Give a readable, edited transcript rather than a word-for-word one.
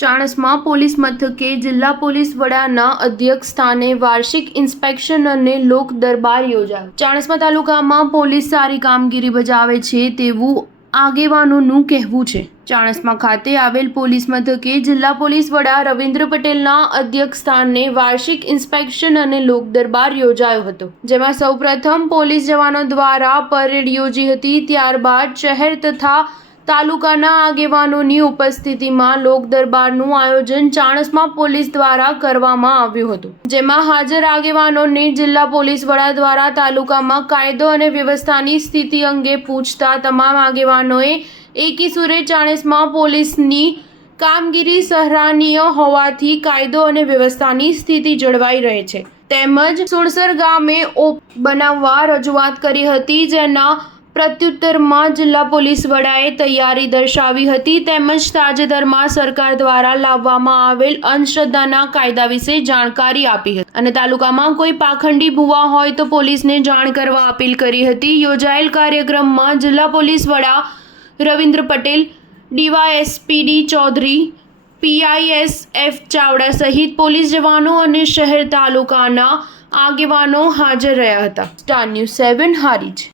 Chanasma police મથકે જિલ્લા police વડાના અધ્યક્ષ સ્થાને વાર્ષિક ઇન્સ્પેક્શન અને લોક દરબાર યોજાયો। ચાણસ્મા તાલુકામાં પોલીસ સારી કામગીરી બજાવે છે તેવું આગેવાનોનું કહેવું છે। ચાણસ્મા ખાતે આવેલ પોલીસ મથકે જિલ્લા પોલીસ વડા રવિન્દ્ર પટેલના અધ્યક્ષ સ્થાને વાર્ષિક ઇન્સ્પેક્શન અને લોક દરબાર યોજાયો હતો, જેમાં સૌપ્રથમ પોલીસ જવાનો દ્વારા પરેડ યોજી હતી। ત્યારબાદ શહેર તથા તાલુકાના આગેવાનોની ઉપસ્થિતિમાં લોક દરબારનું આયોજન ચાણસ્મા પોલીસ દ્વારા કરવામાં આવ્યું હતું, જેમાં હાજર આગેવાનોને જિલ્લા પોલીસ વડા દ્વારા તાલુકામાં કાયદો અને વ્યવસ્થાની સ્થિતિ અંગે પૂછતા તમામ આગેવાનોએ એકી સુરે ચાણસ્મા પોલીસની કામગીરી સરાહનીય હોવાથી કાયદો અને વ્યવસ્થાની સ્થિતિ જળવાઈ રહે છે તેમજ સુણસર ગામે બનાવવા રજૂઆત કરી હતી, જેના પ્રત્યુત્તરમાં જિલ્લા પોલીસ વડાએ તૈયારી દર્શાવી હતી તેમજ તાજેતરમાં સરકાર દ્વારા લાવવામાં આવેલ અંધશ્રદ્ધાના કાયદા વિશે જાણકારી આપી હતી અને તાલુકામાં કોઈ પાખંડી ભુવા હોય તો પોલીસને જાણ કરવા અપીલ કરી હતી। યોજાયેલ કાર્યક્રમમાં જિલ્લા પોલીસ વડા રવિન્દ્ર પટેલ, ડીવાયએસપી ચૌધરી, PISF ચાવડા સહિત પોલીસ જવાનો અને શહેર તાલુકાના આગેવાનો હાજર રહ્યા હતા। Star news 7 Harij.